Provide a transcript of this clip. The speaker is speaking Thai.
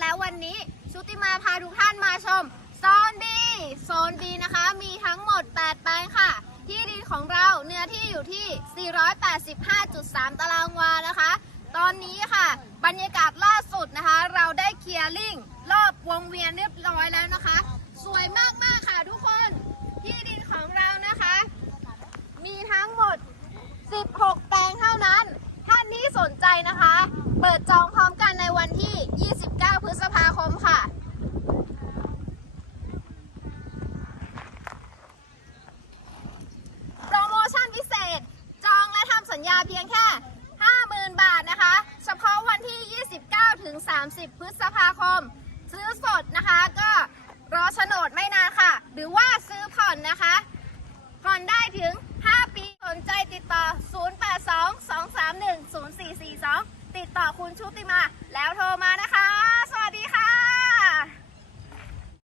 แล้ววันนี้ชุติมาพาทุกท่านมาชมโซนดีโซนดีนะคะมีทั้งหมด 8 แปลงค่ะ ที่ดินของเราเนื้อที่อยู่ที่ 485.3 ตารางวานะคะ ตอนนี้ค่ะ บรรยากาศล่าสุดนะคะ เราได้เคลียร์ลิงรอบวงเวียนเรียบร้อยแล้วนะคะ สวยมากๆค่ะทุกคนที่ดินของเรานะคะ มีทั้งหมด 16 แปลงเท่านั้น ท่านที่สนใจนะคะ เปิดจองพร้อมกันในวันที่ 29 พฤษภาคมค่ะ โปรโมชั่นพิเศษ จองและทำสัญญาเพียงแค่ 50,000 บาทนะคะ เฉพาะวันที่ 29 ถึง 30 พฤษภาคม ซื้อสดนะคะก็รอโฉนดไม่นานค่ะ หรือว่าซื้อผ่อนนะคะ ผ่อนได้ถึง 5 ปีสนใจติดต่อ 082 231 0442 ติดต่อคุณชุติมาแล้วโทรมานะ